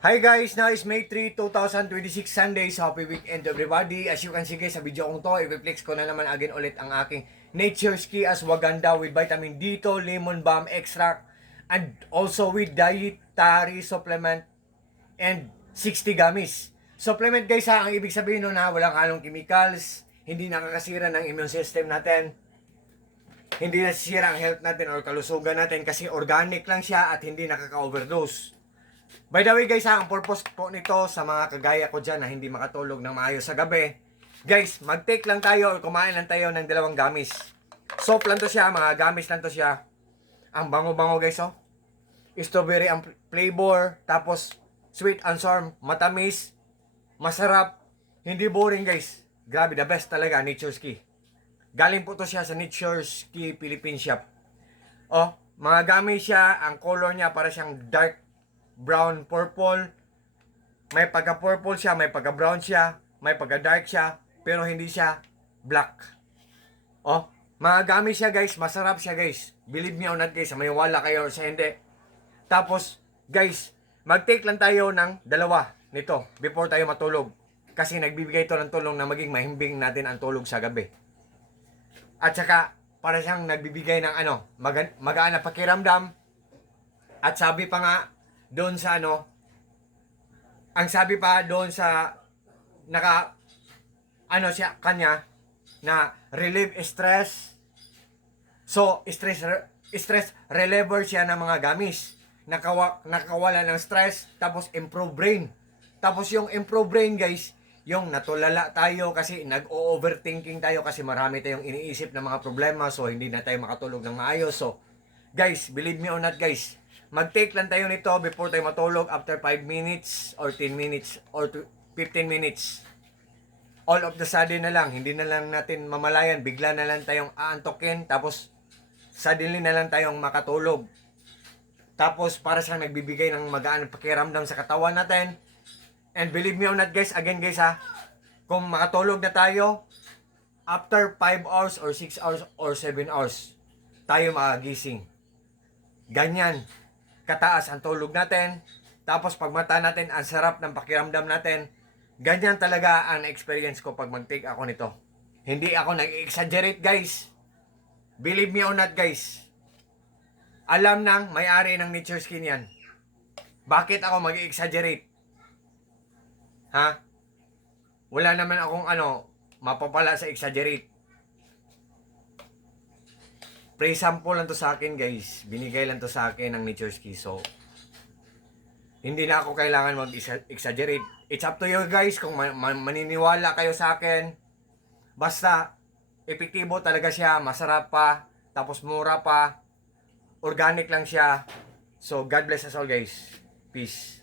Hi guys, now is May 3, 2026 Sunday. So happy weekend to everybody. As you can see guys, sa video kong to, i-flex ko na naman again ulit ang aking Nature's Key as Waganda with vitamin D2, lemon balm extract, and also with dietary supplement and 60 gummies. Supplement guys ha, ang ibig sabihin nun ha, walang halong chemicals, hindi nakakasira ng immune system natin, hindi nasisira ang health natin or kalusugan natin kasi organic lang siya at hindi nakaka-overdose. By the way guys ha, ang purpose po nito sa mga kagaya ko dyan na hindi makatulog ng maayos sa gabi. Guys, mag-take lang tayo or kumain lang tayo ng dalawang gamis. Soap lang to siya, mga gamis lang to siya. Ang bango-bango guys oh. Strawberry ang flavor, tapos sweet and sour, matamis, masarap, hindi boring guys. Grabe, the best talaga, Nature's Key. Galing po to siya sa Nature's Key Philippine Shop. Oh, mga gamis siya, ang color niya para siyang dark brown purple. May pagka purple siya, may pagka brown siya, may pagka dark siya, pero hindi siya black. Oh, mga gamit siya guys, masarap siya guys. Believe me or not guys, may wala kayo or sa hindi. Tapos guys, mag-take lang tayo ng dalawa nito before tayo matulog. Kasi nagbibigay ito ng tulong na maging mahimbing natin ang tulog sa gabi. At saka, para siyang nagbibigay ng magaan na pakiramdam. At sabi pa nga, doon sa ang sabi pa doon sa siya kanya na relieve stress. So stress reliever siya ng mga gamis. Nakawala ng stress, tapos improve brain. Tapos yung improve brain guys, yung natulala tayo kasi nag-overthinking tayo kasi marami tayong iniisip na mga problema, so hindi na tayo makatulog ng maayos. So guys, believe me or not guys, mag-take lang tayo nito before tayo matulog after 5 minutes or 10 minutes or 15 minutes. All of the sudden na lang, hindi na lang natin mamalayan, bigla na lang tayong aantokin, tapos suddenly na lang tayong makatulog. Tapos para siyang nagbibigay ng magaan na pakiramdam sa katawan natin. And believe me or not guys, again guys ha, kung makatulog na tayo, after 5 hours or 6 hours or 7 hours, tayo makagising. Ganyan kataas ang tulog natin. Tapos pag mata natin, ang sarap ng pakiramdam natin. Ganyan talaga ang experience ko pag mag-take ako nito. Hindi ako nag-exaggerate guys. Believe me or not guys, alam ng may-ari ng Nature's Key yan. Bakit ako mag-exaggerate? Ha? Wala naman akong mapapala sa exaggerate. Pre-sample lang to sa akin guys. Binigay lang to sa akin ng Nature's Key. So, hindi na ako kailangan mag-exaggerate. It's up to you guys kung maniniwala kayo sa akin. Basta, epektibo talaga siya. Masarap pa. Tapos mura pa. Organic lang siya. So, God bless us all guys. Peace.